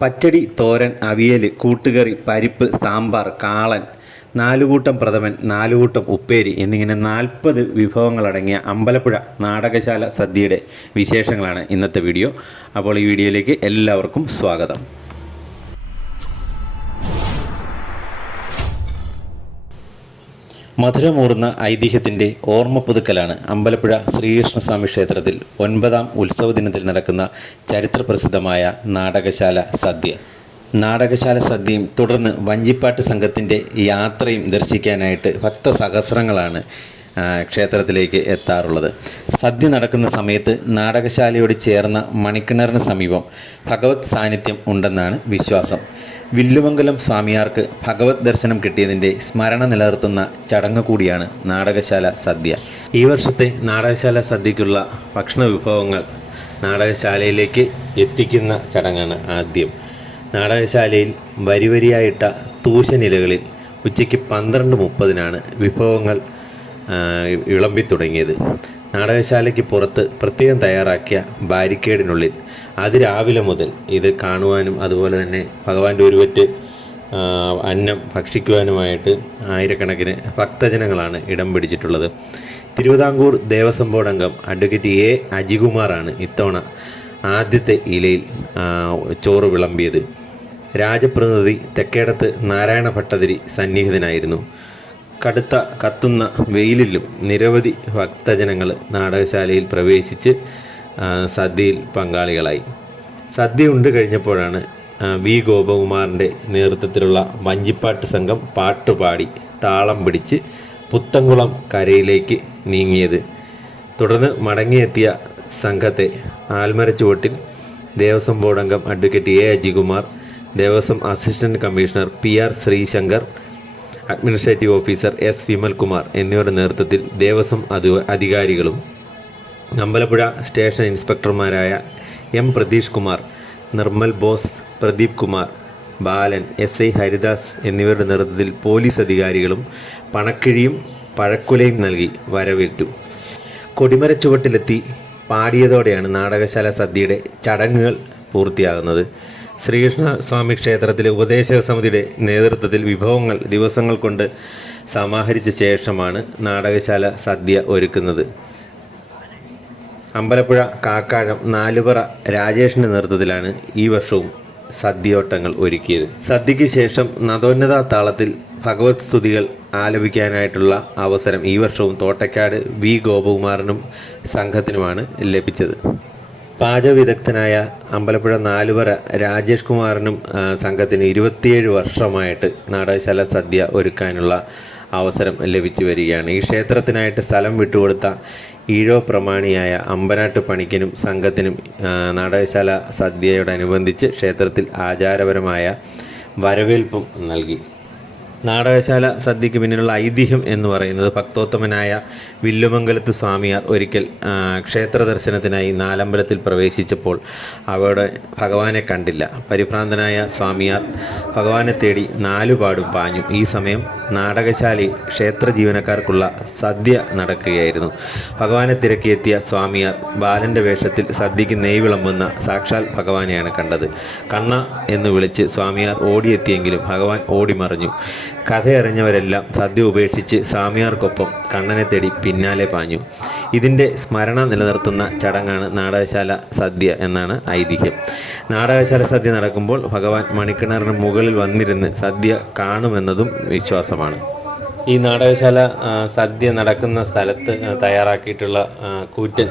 പച്ചടി തോരൻ അവിയൽ കൂട്ടുകറി പരിപ്പ് സാമ്പാർ കാളൻ നാലുകൂട്ടം പ്രഥമൻ നാലുകൂട്ടം ഉപ്പേരി എന്നിങ്ങനെ നാൽപ്പത് വിഭവങ്ങളടങ്ങിയ അമ്പലപ്പുഴ നാടകശാല സദ്യയുടെ വിശേഷങ്ങളാണ് ഇന്നത്തെ വീഡിയോ. അപ്പോൾ ഈ വീഡിയോയിലേക്ക് എല്ലാവർക്കും സ്വാഗതം. മധുരമൂർന്ന ഐതിഹ്യത്തിന്റെ ഓർമ്മ പുതുക്കലാണ് അമ്പലപ്പുഴ ശ്രീകൃഷ്ണസ്വാമി ക്ഷേത്രത്തിൽ ഒൻപതാം ഉത്സവ ദിനത്തിൽ നടക്കുന്ന ചരിത്രപ്രസിദ്ധമായ നാടകശാല സദ്യ. നാടകശാല സദ്യയും തുടർന്ന് വഞ്ചിപ്പാട്ട് സംഘത്തിന്റെ യാത്രയും ദർശിക്കാനായിട്ട് ഭക്തസഹസ്രങ്ങളാണ് സഹസ്രങ്ങളാണ് ക്ഷേത്രത്തിലേക്ക് എത്താറുള്ളത്. സദ്യ നടക്കുന്ന സമയത്ത് നാടകശാലയോട് ചേർന്ന മണിക്കിണറിന് സമീപം ഭഗവത് സാന്നിധ്യം ഉണ്ടെന്നാണ് വിശ്വാസം. വില്ലുമംഗലം സ്വാമിയാർക്ക് ഭഗവത് ദർശനം കിട്ടിയതിന്റെ സ്മരണ നിലനിർത്തുന്ന ചടങ്ങ് കൂടിയാണ് നാടകശാല സദ്യ. ഈ വർഷത്തെ നാടകശാല സദ്യക്കുള്ള ഭക്ഷണ വിഭവങ്ങൾ നാടകശാലയിലേക്ക് എത്തിക്കുന്ന ചടങ്ങാണ് ആദ്യം. നാടകശാലയിൽ വരിവരിയായിട്ട തൂശനിലകളിൽ ഉച്ചയ്ക്ക് പന്ത്രണ്ട് മുപ്പതിനാണ് വിഭവങ്ങൾ ഇളമ്പി തുടങ്ങിയത് നാടകശാലയ്ക്ക് പുറത്ത് പ്രത്യേകം തയ്യാറാക്കിയ ബാരിക്കേഡിനുള്ളിൽ അതിരാവിലെ മുതൽ ഇത് കാണുവാനും അതുപോലെ തന്നെ ഭഗവാന്റെ ഒരുവറ്റ് അന്നം ഭക്ഷിക്കുവാനുമായിട്ട് ആയിരക്കണക്കിന് ഭക്തജനങ്ങളാണ് ഇടം പിടിച്ചിട്ടുള്ളത്. തിരുവിതാംകൂർ ദേവസ്വം ബോർഡ് അംഗം അഡ്വക്കേറ്റ് എ അജികുമാറാണ് ഇത്തവണ ആദ്യത്തെ ഇലയിൽ ചോറ് വിളമ്പിയത്. രാജപ്രതിനിധി തെക്കേടത്ത് നാരായണ ഭട്ടതിരി സന്നിഹിതനായിരുന്നു. കടുത്ത കത്തുന്ന വെയിലിലും നിരവധി ഭക്തജനങ്ങൾ നാടകശാലയിൽ പ്രവേശിച്ച് സദ്യയിൽ പങ്കാളികളായി. സദ്യ ഉണ്ട് കഴിഞ്ഞപ്പോഴാണ് വി. ഗോപകുമാറിന്റെ നേതൃത്വത്തിലുള്ള വഞ്ചിപ്പാട്ട് സംഘം പാട്ടുപാടി താളം പിടിച്ച് പുത്തങ്കുളം കരയിലേക്ക് നീങ്ങിയത്. തുടർന്ന് മടങ്ങിയെത്തിയ സംഘത്തെ ആൽമര ചുവട്ടിൽ ദേവസ്വം ബോർഡ് അംഗം advocate A. Ajikumar Devaswom assistant commissioner P. R. Sreesankar administrative officer S. Vimalkumar എന്നിവരുടെ നേതൃത്വത്തിൽ ദേവസ്വം അധികാരികളും Ambalappuzha station ഇൻസ്പെക്ടർമാരായ M Pratheesh Kumar Nirmal Bose Pradeep Kumar Balan S I Haridas എന്നിവരുടെ നേതൃത്വത്തിൽ പോലീസ് അധികാരികളും പണക്കിഴിയും പഴക്കുലയും നൽകി വരവേറ്റു. കൊടിമരച്ചുവട്ടിലെത്തി പാടിയതോടെയാണ് നാടകശാല സദ്യയുടെ ചടങ്ങുകൾ പൂർത്തിയാകുന്നത്. ശ്രീകൃഷ്ണ സ്വാമി ക്ഷേത്രത്തിലെ ഉപദേശക സമിതിയുടെ നേതൃത്വത്തിൽ വിഭവങ്ങൾ ദിവസങ്ങൾ കൊണ്ട് സമാഹരിച്ച ശേഷമാണ് നാടകശാല സദ്യ ഒരുക്കുന്നത്. അമ്പലപ്പുഴ കാക്കാഴം നാലുപറ രാജേഷിന്റെ നേതൃത്വത്തിലാണ് ഈ വർഷവും സദ്യയോട്ടങ്ങൾ ഒരുക്കിയത്. സദ്യയ്ക്ക് ശേഷം നദോന്നത താളത്തിൽ ഭഗവത് സ്തുതികൾ ആലപിക്കാനായിട്ടുള്ള അവസരം ഈ വർഷവും തോട്ടക്കാട് വി ഗോപകുമാറിനും സംഘത്തിനുമാണ് ലഭിച്ചത്. പാചകവിദഗ്ധനായ അമ്പലപ്പുഴ നാലുപറ രാജേഷ് കുമാറിനും സംഘത്തിന് ഇരുപത്തിയേഴ് വർഷമായിട്ട് നാടകശാല സദ്യ ഒരുക്കാനുള്ള അവസരം ലഭിച്ചു വരികയാണ്. ഈ ക്ഷേത്രത്തിനായിട്ട് സ്ഥലം വിട്ടുകൊടുത്ത ഈഴോ പ്രമാണിയായ അമ്പനാട്ട് പണിക്കനും സംഘത്തിനും നാടകശാല സദ്യയോടനുബന്ധിച്ച് ക്ഷേത്രത്തിൽ ആചാരപരമായ വരവേൽപ്പും നൽകി. നാടകശാല സദ്യക്ക് പിന്നിലുള്ള ഐതിഹ്യം എന്ന് പറയുന്നത് ഭക്തോത്തമനായ വില്ലുമംഗലത്ത് സ്വാമിയാർ ഒരിക്കൽ ക്ഷേത്ര ദർശനത്തിനായി നാലമ്പലത്തിൽ പ്രവേശിച്ചപ്പോൾ അവിടെ ഭഗവാനെ കണ്ടില്ല. പരിഭ്രാന്തനായ സ്വാമിയാർ ഭഗവാനെ തേടി നാലുപാടും പാഞ്ഞു. ഈ സമയം നാടകശാലയിൽ ക്ഷേത്ര ജീവനക്കാർക്കുള്ള സദ്യ നടക്കുകയായിരുന്നു. ഭഗവാനെ തിരക്കിയെത്തിയ സ്വാമിയാർ ബാലന്റെ വേഷത്തിൽ സദ്യക്ക് നെയ് വിളമ്പുന്ന സാക്ഷാൽ ഭഗവാനെയാണ് കണ്ടത്. കണ്ണ എന്ന് വിളിച്ച് സ്വാമിയാർ ഓടിയെത്തിയെങ്കിലും ഭഗവാൻ ഓടിമറിഞ്ഞു. കഥയറിഞ്ഞവരെല്ലാം സദ്യ ഉപേക്ഷിച്ച് സ്വാമിയാർക്കൊപ്പം കണ്ണനെ തേടി പിന്നാലെ പാഞ്ഞു. ഇതിന്റെ സ്മരണ നിലനിർത്തുന്ന ചടങ്ങാണ് നാടകശാല സദ്യ എന്നാണ് ഐതിഹ്യം. നാടകശാല സദ്യ നടക്കുമ്പോൾ ഭഗവാൻ മണിക്കിണറിന് മുകളിൽ വന്നിരുന്ന് സദ്യ കാണുമെന്നതും വിശ്വാസമാണ്. ഈ നാടകശാല സദ്യ നടക്കുന്ന സ്ഥലത്ത് തയ്യാറാക്കിയിട്ടുള്ള കൂറ്റൻ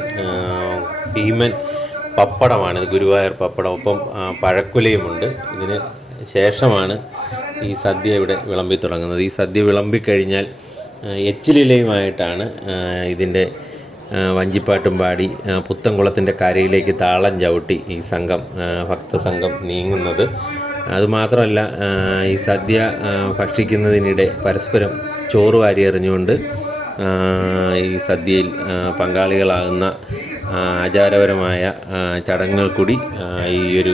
ഭീമൻ പപ്പടമാണ്. ഗുരുവായൂർ പപ്പടം. ഒപ്പം പഴക്കുലയുമുണ്ട്. ഇതിന് ശേഷമാണ് ഈ സദ്യ ഇവിടെ വിളമ്പി തുടങ്ങുന്നത്. ഈ സദ്യ വിളമ്പി കഴിഞ്ഞാൽ ആ, എച്ചിലിലയുമായിട്ടാണ് ഇതിന്റെ വഞ്ചിപ്പാട്ടും പാടി പുത്തൻകുളത്തിന്റെ കരയിലേക്ക് താളം ചവിട്ടി ഈ സംഘം ഭക്തസംഘം നീങ്ങുന്നത്. അതുമാത്രമല്ല ഈ സദ്യ ഭക്ഷിക്കുന്നതിനിടെ പരസ്പരം ചോറ് വാരി എറിഞ്ഞുകൊണ്ട് ഈ സദ്യയിൽ പങ്കാളികളാകുന്ന ആചാരപരമായ ചടങ്ങുകൾ കൂടി ഈ ഒരു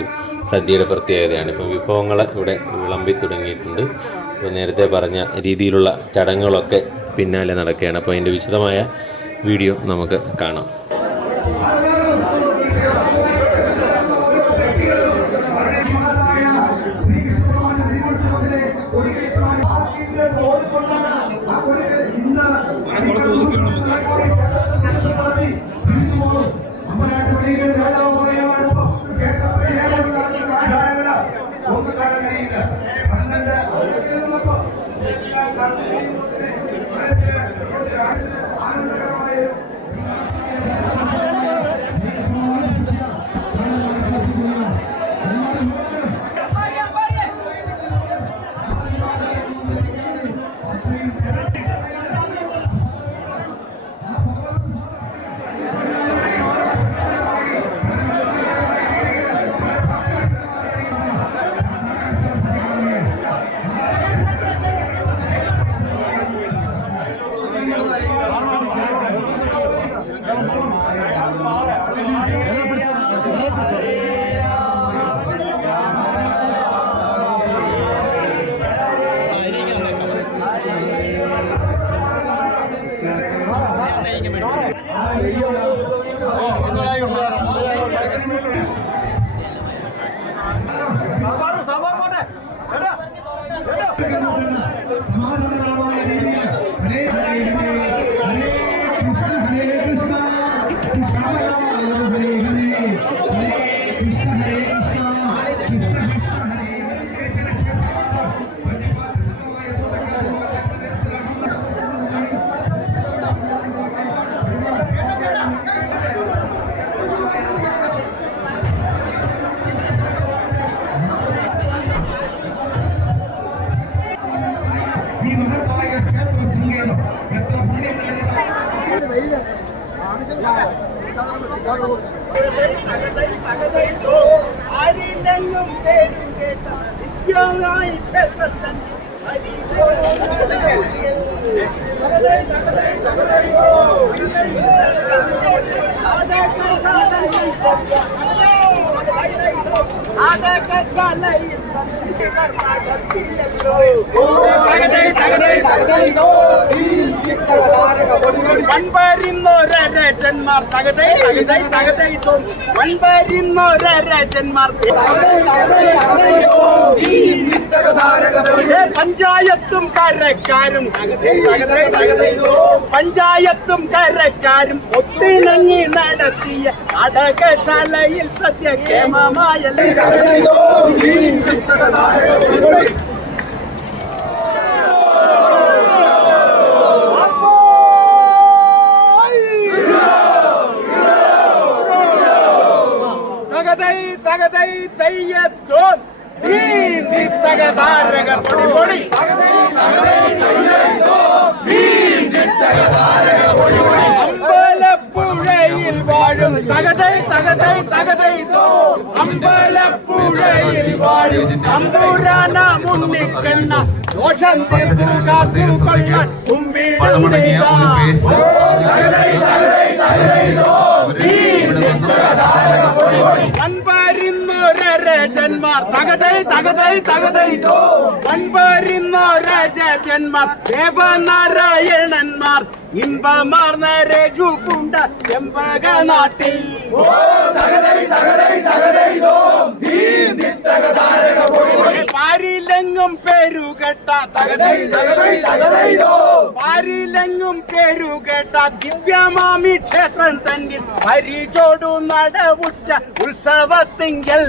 സദ്യയുടെ പ്രത്യേകതയാണ്. ഇപ്പം വിഭവങ്ങൾ ഇവിടെ വിളമ്പി തുടങ്ങിയിട്ടുണ്ട്. ഇപ്പോൾ നേരത്തെ പറഞ്ഞ രീതിയിലുള്ള ചടങ്ങുകളൊക്കെ പിന്നാലെ നടക്കുകയാണ്. അപ്പോൾ അതിന്റെ വിശദമായ വീഡിയോ നമുക്ക് കാണാം ും. ఆనంద ahí que me... அகவைத்தோம் அறிநெங்கும் பேரும் கேட்டான் வித்யானாய் பெற்ற தந்தி தகதை தகதை தகதை தகதை പഞ്ചായത്തും കരക്കാരും. പഞ്ചായത്തും കരക്കാരും ഒത്തിണങ്ങി നടത്തിയ അടകശാലയിൽ സത്യക്ഷേമമായ തകതൈ തകതൈ തെയ്യത്തോൻ നീന്തി തകതാരക പൊടി പൊടി അമ്പലപ്പുഴയിൽ വാഴും തകതൈ തകതൈ തകതൈ തോ അമ്പലപ്പുഴയിൽ വാഴും. തമ്പൂരാന മുന്നിക്കണ്ണ. ദോഷം തീർത്തു കാത്തു കൊള്ളാൻ തുമ്പിടും വൻപരിന്നൊരജന്മാർ തകതൈ തകതൈ തകതൈതോ വൻപരിന്നൊരജന്മാർ ദേവനാരായണന്മാർ. ഇമ്പമാർന്ന രജുകുണ്ട ചെമ്പക നാട്ടിൽ പാരിലെങ്ങും പേരുകെട്ട പാരിലെങ്ങും പേരുകെട്ട ദിവ്യമാമി ക്ഷേത്രം തന്നിൽ. പരിചോടു നടവുറ്റ ഉത്സവത്തിങ്കൽ.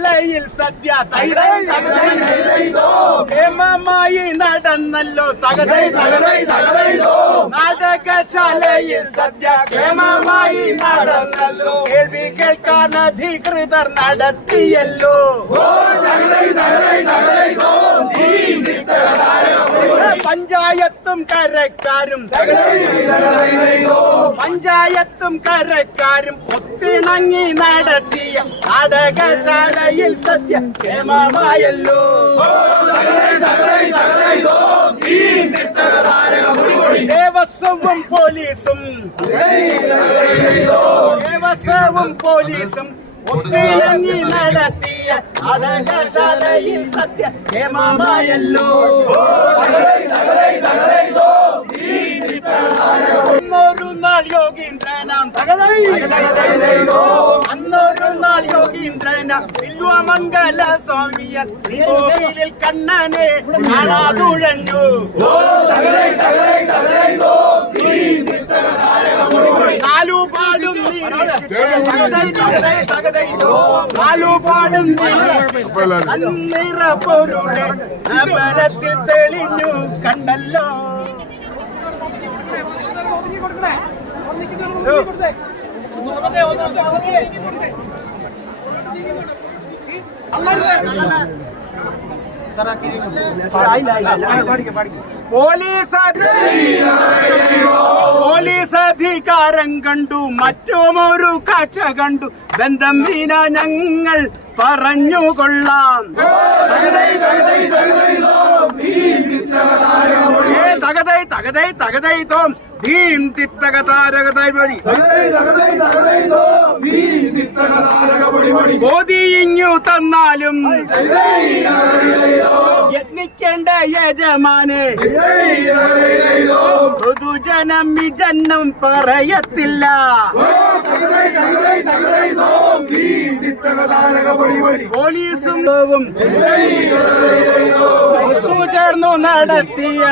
നാടകശാലയിൽ സദ്യ തകതൈ തകതൈ ഹേമമായി നടന്നല്ലോ തകതൈ തകതൈ നാടകശാലയിൽ സദ്യ ക്ഷേമമായി നടന്നല്ലോ. കേൾവി കേൾക്കാൻ അധികൃതർ നടത്തിയല്ലോ. പഞ്ചായത്തും കരക്കാരും. പഞ്ചായത്തും കരക്കാരും ഒത്തിണങ്ങി നടത്തിയ നാടകശാലയിൽ സത്യ ക്ഷേമമായല്ലോ. ദേവസ്വവും പോലീസും. ദേവസ്വവും പോലീസും ഒത്തിണങ്ങി നടത്തിയ നാടകശാലയിൽ സത്യ ക്ഷേമമായല്ലോ. അന്നൊരു നാൾ യോഗീന്ദ്രനാം തകതൈ അന്നൊരു സാക്ഷാൽ യോഗീന്ദ്രന വില്വമംഗല സ്വാമിയ ശ്രീകോവിലിൽ കണ്ണനെ കാണാതുഴഞ്ഞു നാലു പാടും നാലു പാടും നിറ പൊരുളെ അപരത്തിൽ തെളിഞ്ഞു കണ്ടല്ലോ പോലീസ് പോലീസ് അധികാരം കണ്ടു മറ്റുമൊരു കാഴ്ച കണ്ടു. ബന്ധം വീണ ഞങ്ങൾ പറഞ്ഞുകൊള്ളാം കൊള്ളാം. തകതൈ തകതൈ തകതൈ തോം. ഭീം തിത്തക വഴി ബോധിയിഞ്ഞു തന്നാലും യത്നിക്കേണ്ട യജമാനെ പൊതുജനം ഈ ജന്മം പറയത്തില്ല പോലീസും ചേർന്നു നടത്തിയ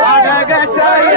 നാടകശാല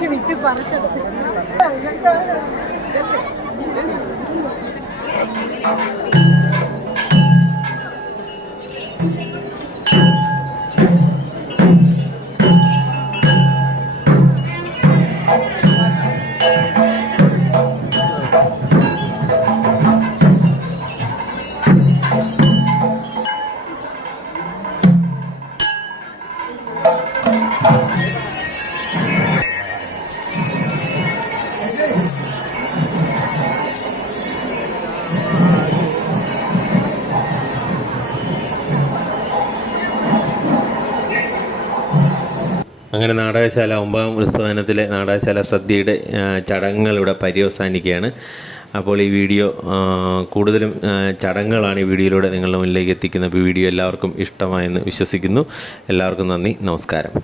말이 미칠 거 알았잖아. അങ്ങനെ നാടകശാല ഒമ്പതാം ഉത്സവനത്തിലെ നാടകശാല സദ്യയുടെ ചടങ്ങുകളിവിടെ പര്യവസാനിക്കുകയാണ്. അപ്പോൾ ഈ വീഡിയോ കൂടുതലും ചടങ്ങുകളാണ് ഈ വീഡിയോയിലൂടെ നിങ്ങളുടെ മുന്നിലേക്ക് എത്തിക്കുന്നത്. അപ്പോൾ വീഡിയോ എല്ലാവർക്കും ഇഷ്ടമായെന്ന് വിശ്വസിക്കുന്നു. എല്ലാവർക്കും നന്ദി. നമസ്കാരം.